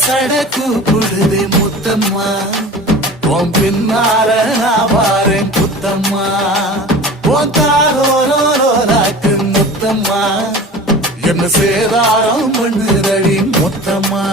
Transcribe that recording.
சடக்கு புழுது முத்தம்மா உன் பின்னால நான் வாரேன் புத்தம்மா உன் தாரோரோராக்கு முத்தம்மா என்ன சேதாரம் பண்ணுதடி முத்தம்மா